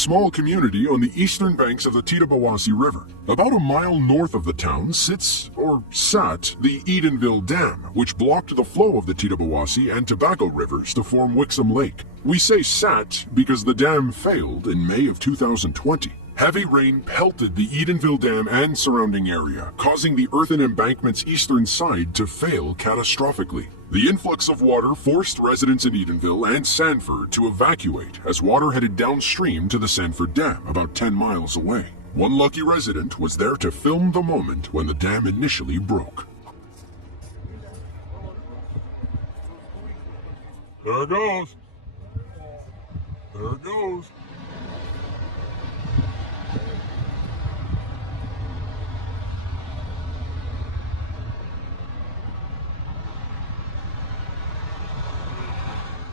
small community on the eastern banks of the Titabawasi River. About a mile north of the town sits, or sat, the Edenville Dam, which blocked the flow of the Titabawasi and Tobacco rivers to form Wixom Lake. We say sat because the dam failed in May of 2020. Heavy rain pelted the Edenville Dam and surrounding area, causing the earthen embankment's eastern side to fail catastrophically. The influx of water forced residents in Edenville and Sanford to evacuate as water headed downstream to the Sanford Dam, about 10 miles away. One lucky resident was there to film the moment when the dam initially broke. There it goes. There it goes.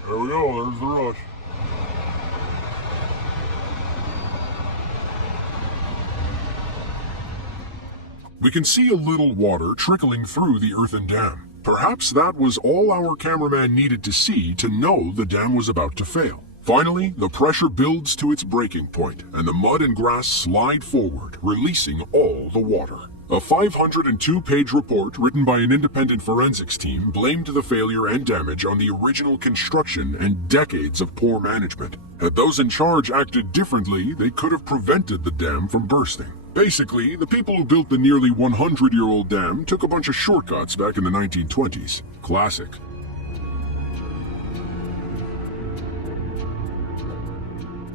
There we go, there's the rush. We can see a little water trickling through the earthen dam. Perhaps that was all our cameraman needed to see to know the dam was about to fail. Finally, the pressure builds to its breaking point, and the mud and grass slide forward, releasing all the water. A 502-page report written by an independent forensics team blamed the failure and damage on the original construction and decades of poor management. Had those in charge acted differently, they could have prevented the dam from bursting. Basically, the people who built the nearly 100-year-old dam took a bunch of shortcuts back in the 1920s. Classic.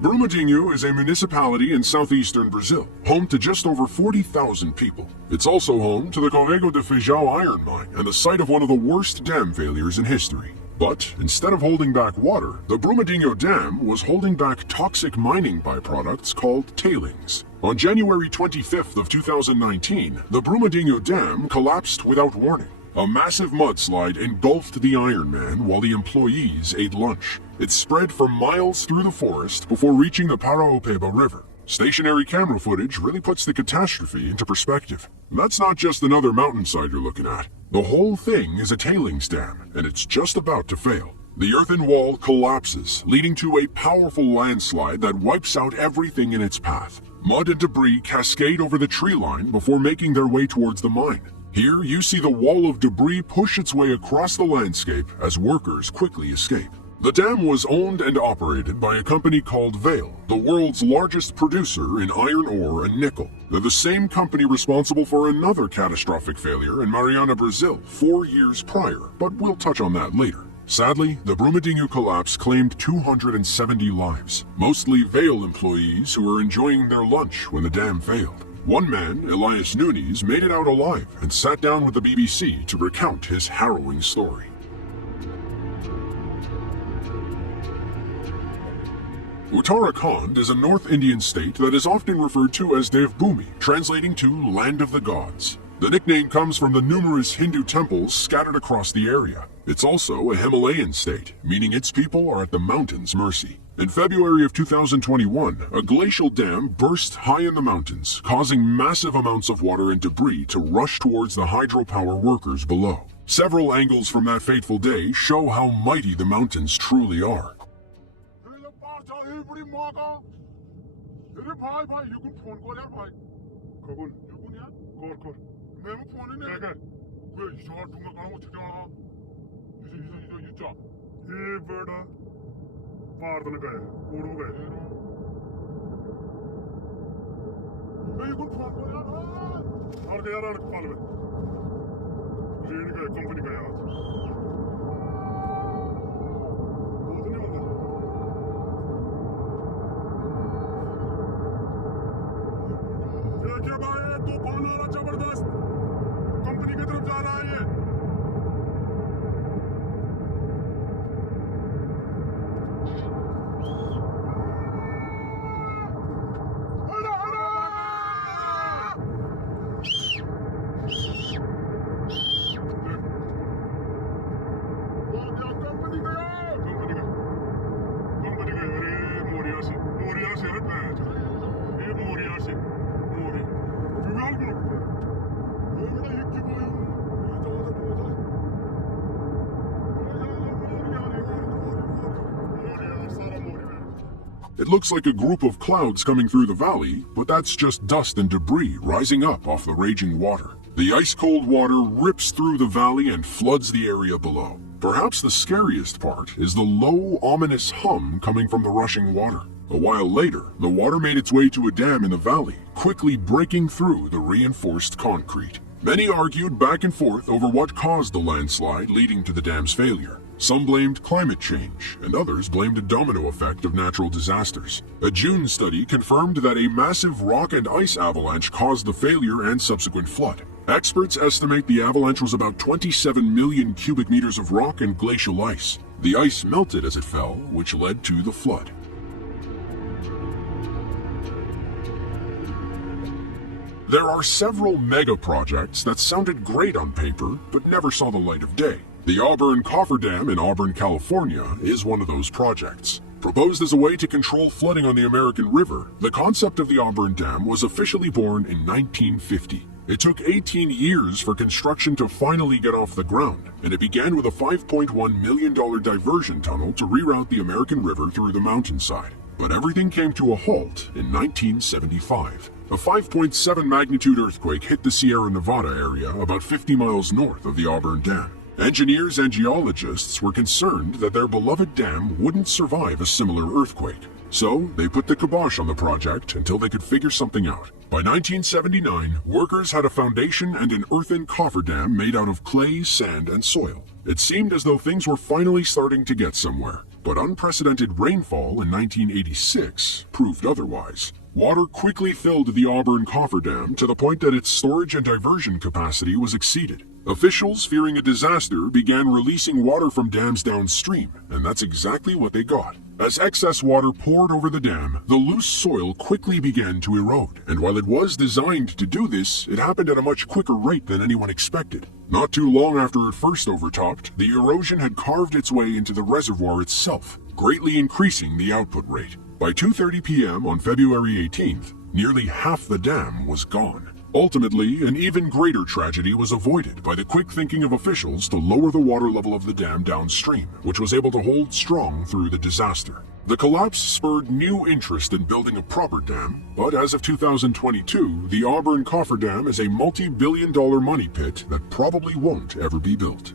Brumadinho is a municipality in southeastern Brazil, home to just over 40,000 people. It's also home to the Córrego de Feijão iron mine and the site of one of the worst dam failures in history. But instead of holding back water, the Brumadinho Dam was holding back toxic mining byproducts called tailings. On January 25th of 2019, the Brumadinho Dam collapsed without warning. A massive mudslide engulfed the Iron Man while the employees ate lunch. It spread for miles through the forest before reaching the Paraopeba River. Stationary camera footage really puts the catastrophe into perspective. That's not just another mountainside you're looking at. The whole thing is a tailings dam, and it's just about to fail. The earthen wall collapses, leading to a powerful landslide that wipes out everything in its path. Mud and debris cascade over the tree line before making their way towards the mine. Here, you see the wall of debris push its way across the landscape as workers quickly escape. The dam was owned and operated by a company called Vale, the world's largest producer in iron ore and nickel. They're the same company responsible for another catastrophic failure in Mariana, Brazil, 4 years prior, but we'll touch on that later. Sadly, the Brumadinho collapse claimed 270 lives, mostly Vale employees who were enjoying their lunch when the dam failed. One man, Elias Nunes, made it out alive and sat down with the BBC to recount his harrowing story. Uttarakhand is a North Indian state that is often referred to as Devbhumi, translating to Land of the Gods. The nickname comes from the numerous Hindu temples scattered across the area. It's also a Himalayan state, meaning its people are at the mountain's mercy. In February of 2021, a glacial dam burst high in the mountains, causing massive amounts of water and debris to rush towards the hydropower workers below. Several angles from that fateful day show how mighty the mountains truly are. looks like a group of clouds coming through the valley, but that's just dust and debris rising up off the raging water. The ice-cold water rips through the valley and floods the area below. Perhaps the scariest part is the low, ominous hum coming from the rushing water. A while later, the water made its way to a dam in the valley, quickly breaking through the reinforced concrete. Many argued back and forth over what caused the landslide leading to the dam's failure. Some blamed climate change, and others blamed a domino effect of natural disasters. A June study confirmed that a massive rock and ice avalanche caused the failure and subsequent flood. Experts estimate the avalanche was about 27 million cubic meters of rock and glacial ice. The ice melted as it fell, which led to the flood. There are several mega projects that sounded great on paper, but never saw the light of day. The Hoover Dam in Auburn, California is one of those projects. Proposed as a way to control flooding on the American River, the concept of the Auburn Dam was officially born in 1950. It took 18 years for construction to finally get off the ground, and it began with a $5.1 million diversion tunnel to reroute the American River through the mountainside. But everything came to a halt in 1975. A 5.7 magnitude earthquake hit the Sierra Nevada area about 50 miles north of the Auburn Dam. Engineers and geologists were concerned that their beloved dam wouldn't survive a similar earthquake. So they put the kibosh on the project until they could figure something out. By 1979, workers had a foundation and an earthen cofferdam made out of clay, sand, and soil. It seemed as though things were finally starting to get somewhere. But unprecedented rainfall in 1986 proved otherwise. Water quickly filled the Auburn cofferdam to the point that its storage and diversion capacity was exceeded. Officials, fearing a disaster, began releasing water from dams downstream, and that's exactly what they got. As excess water poured over the dam, the loose soil quickly began to erode, and while it was designed to do this, it happened at a much quicker rate than anyone expected. Not too long after it first overtopped, the erosion had carved its way into the reservoir itself, greatly increasing the output rate. By 2:30 p.m. on February 18th, nearly half the dam was gone. Ultimately, an even greater tragedy was avoided by the quick thinking of officials to lower the water level of the dam downstream, which was able to hold strong through the disaster. The collapse spurred new interest in building a proper dam, but as of 2022, the Auburn cofferdam is a multi-billion-dollar money pit that probably won't ever be built.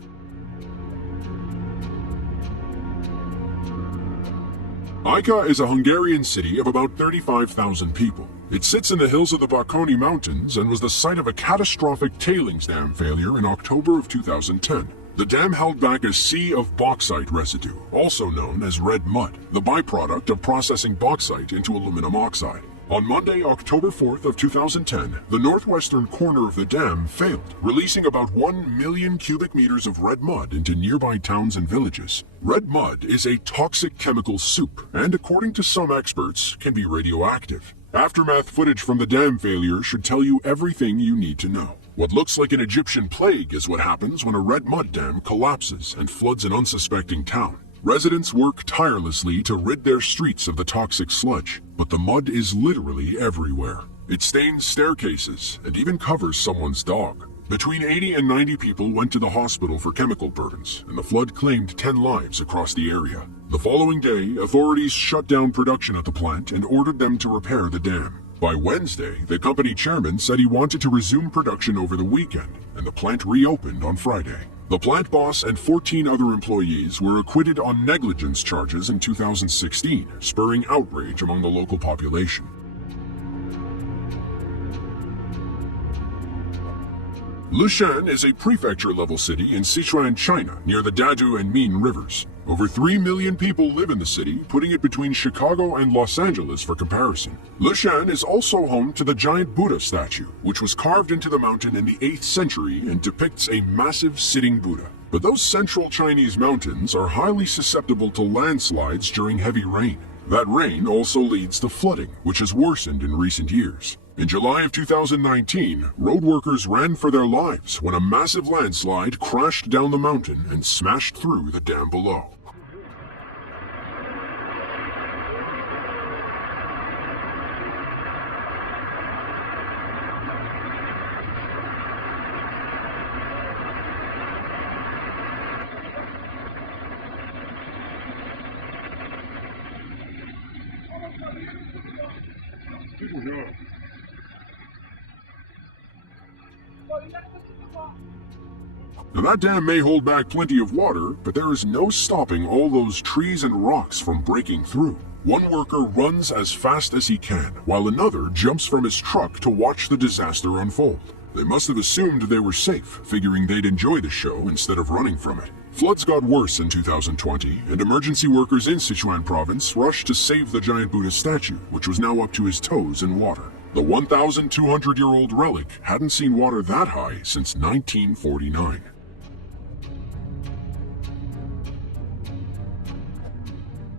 Ajka is a Hungarian city of about 35,000 people. It sits in the hills of the Banqiao Mountains and was the site of a catastrophic tailings dam failure in October of 2010. The dam held back a sea of bauxite residue, also known as red mud, the byproduct of processing bauxite into aluminum oxide. On Monday, October 4th of 2010, the northwestern corner of the dam failed, releasing about 1 million cubic meters of red mud into nearby towns and villages. Red mud is a toxic chemical soup, and according to some experts, can be radioactive. Aftermath footage from the dam failure should tell you everything you need to know. What looks like an Egyptian plague is what happens when a red mud dam collapses and floods an unsuspecting town. Residents work tirelessly to rid their streets of the toxic sludge, but the mud is literally everywhere. It stains staircases and even covers someone's dog. Between 80 and 90 people went to the hospital for chemical burns, and the flood claimed 10 lives across the area. The following day, authorities shut down production at the plant and ordered them to repair the dam. By Wednesday, the company chairman said he wanted to resume production over the weekend, and the plant reopened on Friday. The plant boss and 14 other employees were acquitted on negligence charges in 2016, spurring outrage among the local population. Lushan is a prefecture-level city in Sichuan, China, near the Dadu and Min rivers. Over 3 million people live in the city, putting it between Chicago and Los Angeles for comparison. Lushan is also home to the giant Buddha statue, which was carved into the mountain in the 8th century and depicts a massive sitting Buddha. But those central Chinese mountains are highly susceptible to landslides during heavy rain. That rain also leads to flooding, which has worsened in recent years. In July of 2019, road workers ran for their lives when a massive landslide crashed down the mountain and smashed through the dam below. Now that dam may hold back plenty of water, but there is no stopping all those trees and rocks from breaking through. One worker runs as fast as he can, while another jumps from his truck to watch the disaster unfold. They must have assumed they were safe, figuring they'd enjoy the show instead of running from it. Floods got worse in 2020, and emergency workers in Sichuan province rushed to save the giant Buddha statue, which was now up to his toes in water. The 1,200-year-old relic hadn't seen water that high since 1949.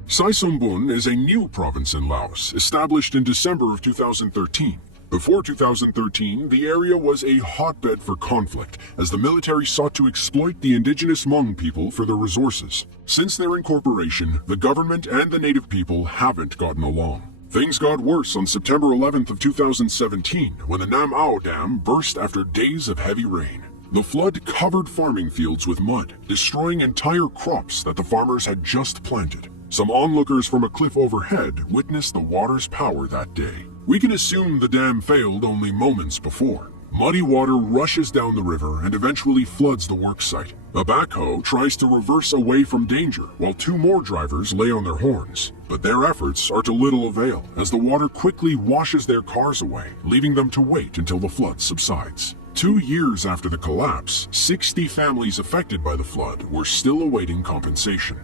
Saisongbun is a new province in Laos, established in December of 2013. Before 2013, the area was a hotbed for conflict, as the military sought to exploit the indigenous Hmong people for their resources. Since their incorporation, the government and the native people haven't gotten along. Things got worse on September 11th of 2017, when the Banqiao Dam burst after days of heavy rain. The flood covered farming fields with mud, destroying entire crops that the farmers had just planted. Some onlookers from a cliff overhead witnessed the water's power that day. We can assume the dam failed only moments before. Muddy water rushes down the river and eventually floods the worksite. A backhoe tries to reverse away from danger, while two more drivers lay on their horns. But their efforts are to little avail, as the water quickly washes their cars away, leaving them to wait until the flood subsides. 2 years after the collapse, 60 families affected by the flood were still awaiting compensation.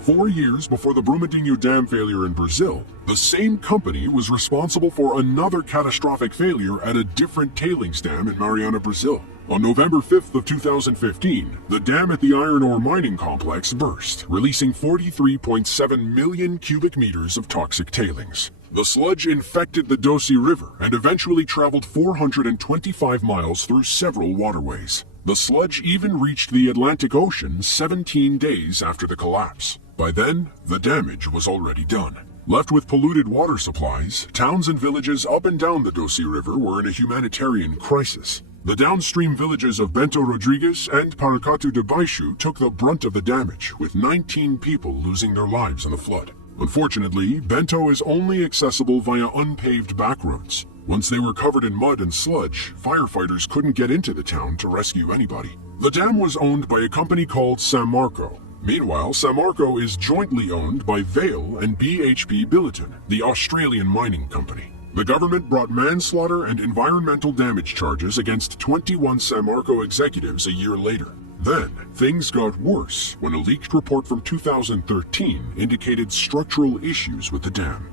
Four years before the Banqiao Dam failure in Brazil, the same company was responsible for another catastrophic failure at a different tailings dam in Mariana, Brazil. On November 5th of 2015, the dam at the iron ore mining complex burst, releasing 43.7 million cubic meters of toxic tailings. The sludge infected the Dosi River and eventually traveled 425 miles through several waterways. The sludge even reached the Atlantic Ocean 17 days after the collapse. By then, the damage was already done. Left with polluted water supplies, towns and villages up and down the Dosi River were in a humanitarian crisis. The downstream villages of Bento Rodrigues and Paracatu de Baixo took the brunt of the damage, with 19 people losing their lives in the flood. Unfortunately, Bento is only accessible via unpaved backroads. Once they were covered in mud and sludge, firefighters couldn't get into the town to rescue anybody. The dam was owned by a company called San Marco. Meanwhile, San Marco is jointly owned by Vale and BHP Billiton, the Australian mining company. The government brought manslaughter and environmental damage charges against 21 San Marco executives a year later. Then, things got worse when a leaked report from 2013 indicated structural issues with the dam.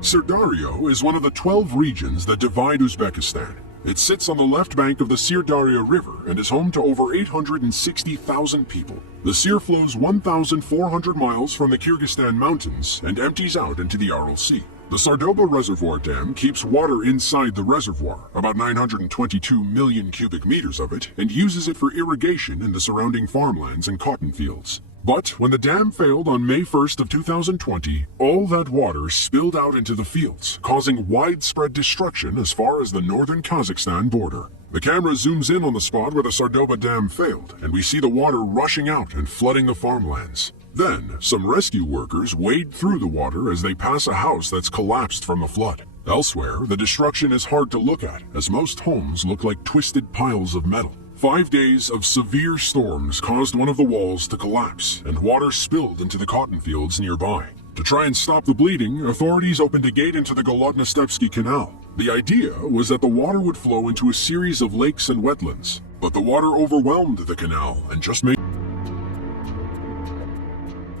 Sirdarya is one of the 12 regions that divide Uzbekistan. It sits on the left bank of the Sirdarya River and is home to over 860,000 people. The Sir flows 1,400 miles from the Kyrgyzstan mountains and empties out into the Aral Sea. The Sardoba Reservoir Dam keeps water inside the reservoir, about 922 million cubic meters of it, and uses it for irrigation in the surrounding farmlands and cotton fields. But when the dam failed on May 1st of 2020, all that water spilled out into the fields, causing widespread destruction as far as the northern Kazakhstan border. The camera zooms in on the spot where the Sardoba Dam failed, and we see the water rushing out and flooding the farmlands. Then, some rescue workers wade through the water as they pass a house that's collapsed from the flood. Elsewhere, the destruction is hard to look at, as most homes look like twisted piles of metal. 5 days of severe storms caused one of the walls to collapse, and water spilled into the cotton fields nearby. To try and stop the bleeding, authorities opened a gate into the Golodnostepsky Canal. The idea was that the water would flow into a series of lakes and wetlands, but the water overwhelmed the canal and just made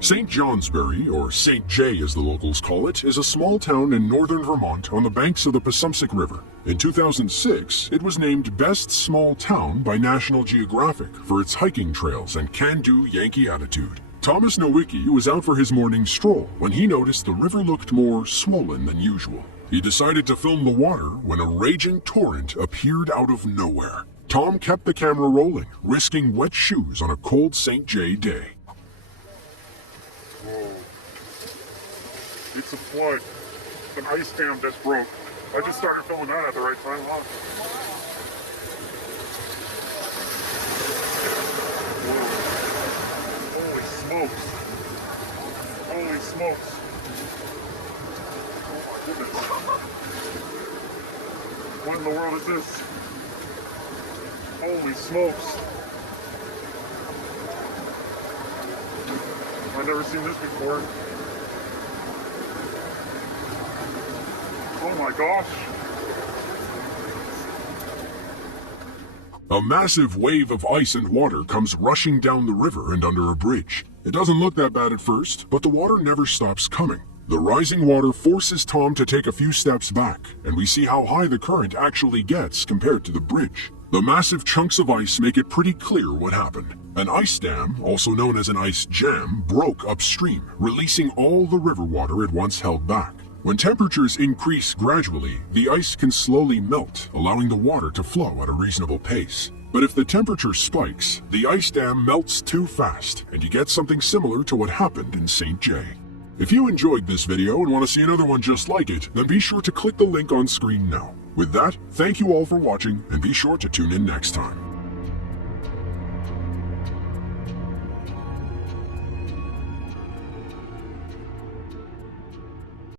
St. Johnsbury, or St. J as the locals call it, is a small town in northern Vermont on the banks of the Passumpsic River. In 2006, it was named Best Small Town by National Geographic for its hiking trails and can-do Yankee attitude. Thomas Nowicki was out for his morning stroll when he noticed the river looked more swollen than usual. He decided to film the water when a raging torrent appeared out of nowhere. Tom kept the camera rolling, risking wet shoes on a cold St. J day. Whoa. It's a flood. An ice dam just broke. I just started filming that at the right time. Huh? smokes. Oh my goodness. What in the world is this? Holy smokes. I've never seen this before. Oh my gosh. A massive wave of ice and water comes rushing down the river and under a bridge. It doesn't look that bad at first, but the water never stops coming. The rising water forces Tom to take a few steps back, and we see how high the current actually gets compared to the bridge. The massive chunks of ice make it pretty clear what happened. An ice dam, also known as an ice jam, broke upstream, releasing all the river water it once held back. When temperatures increase gradually, the ice can slowly melt, allowing the water to flow at a reasonable pace. But if the temperature spikes, the ice dam melts too fast, and you get something similar to what happened in St. J. If you enjoyed this video and want to see another one just like it, then be sure to click the link on screen now. With that, thank you all for watching, and be sure to tune in next time.